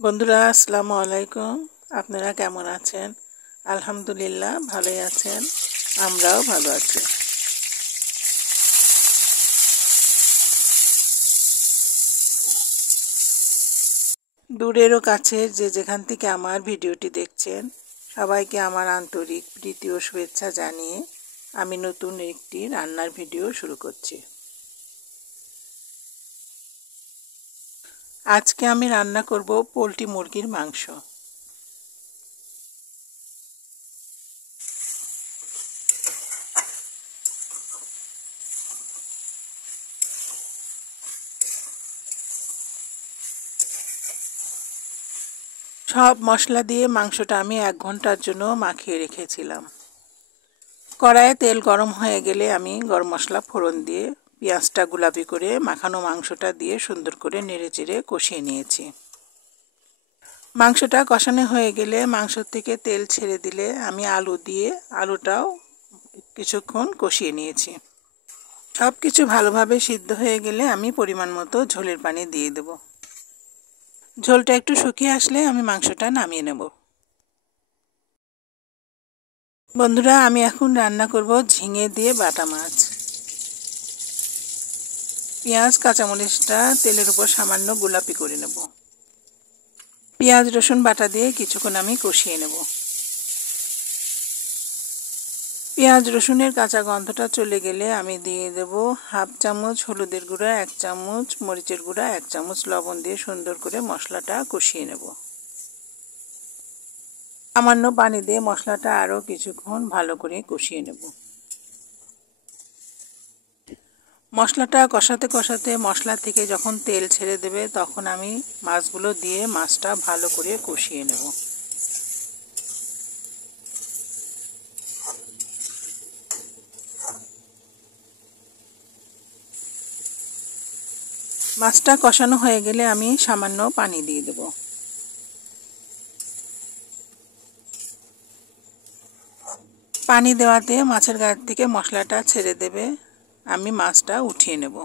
বন্ধুরা আসসালামু আলাইকুম। আপনারা কেমন আছেন? আলহামদুলিল্লাহ ভালোই আছেন, আমরাও ভালো আছি। দূরের ও কাছের যে যেখান থেকে আমার ভিডিওটি দেখছেন সবাইকে আমার আন্তরিক প্রীতি ও শুভেচ্ছা জানিয়ে আমি নতুন একটি রান্নার ভিডিও শুরু করছি। আজকে আমি রান্না করব পোলট্রি মুরগির মাংস। সব মশলা দিয়ে মাংসটা আমি 1 ঘন্টার জন্য মাখিয়ে রেখেছিলাম। কড়াইয়ে তেল গরম হয়ে গেলে আমি গরম মশলা ফোড়ন দিয়ে পেঁয়াজটা গোলাপি করে মাখানো মাংসটা দিয়ে সুন্দর করে নেড়েচেড়ে কষিয়ে নিয়েছি। মাংসটা কষানো হয়ে গেলে মাংস থেকে তেল ছেড়ে দিলে আমি আলু দিয়ে আলুটাও কিছুক্ষণ কষিয়ে নিয়েছি। সব কিছু ভালোভাবে সিদ্ধ হয়ে গেলে আমি পরিমাণ মতো ঝোলের পানি দিয়ে দেব। ঝোলটা একটু শুকিয়ে আসলে আমি মাংসটা নামিয়ে নেব। বন্ধুরা, আমি এখন রান্না করব ঝিঙে দিয়ে বাটা মাছ। পেঁয়াজ কাঁচামরিচটা তেলের উপর সামান্য গোলাপি করে নেব। পেঁয়াজ রসুন বাটা দিয়ে কিছুক্ষণ আমি কষিয়ে নেব। পেঁয়াজ রসুনের কাঁচা গন্ধটা চলে গেলে আমি দিয়ে দেব হাফ চামচ হলুদের গুঁড়া, 1 চামচ মরিচের গুঁড়া, 1 চামচ লবণ দিয়ে সুন্দর করে মশলাটা কষিয়ে নেব। সামান্য পানি দিয়ে মশলাটা আরও কিছুক্ষণ ভালো করে কষিয়ে নেব। মশলাটা কষাতে কষাতে মশলা থেকে যখন তেল ছেড়ে দেবে তখন আমি মাছগুলো দিয়ে মাছটা ভালো করে কষিয়ে নেব। মাছটা কষানো হয়ে গেলে আমি সামান্য পানি দিয়ে দেব। পানি দেওয়াতে মাছের গায়ে থেকে মশলাটা ছেড়ে দেবে। আমি মাছটা উঠিয়ে নেব।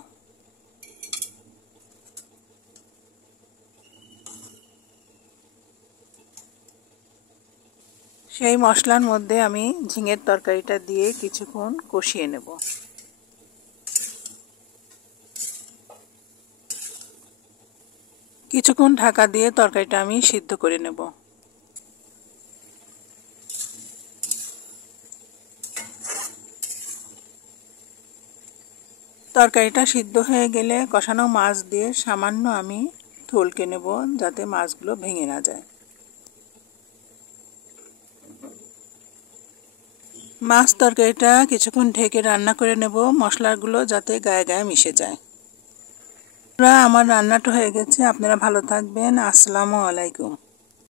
সেই মশলার মধ্যে আমি ঝিঙের তরকারিটা দিয়ে কিছুক্ষণ কষিয়ে নেব। কিছুক্ষণ ঢাকা দিয়ে তরকারিটা আমি সিদ্ধ করে নেব। তরকারিটা সিদ্ধ হয়ে গেলে কষানো মাছ দিয়ে সামান্য আমি টলকে নেব যাতে মাছগুলো ভেঙে না যায়। মাছ তরকারিটা কিছুক্ষণ ঢেকে রান্না করে নেব মশলাগুলো যাতে গায়ে গায়ে মিশে যায়। আমার রান্নাটা হয়ে গেছে। আপনারা ভালো থাকবেন। আসসালামু আলাইকুম।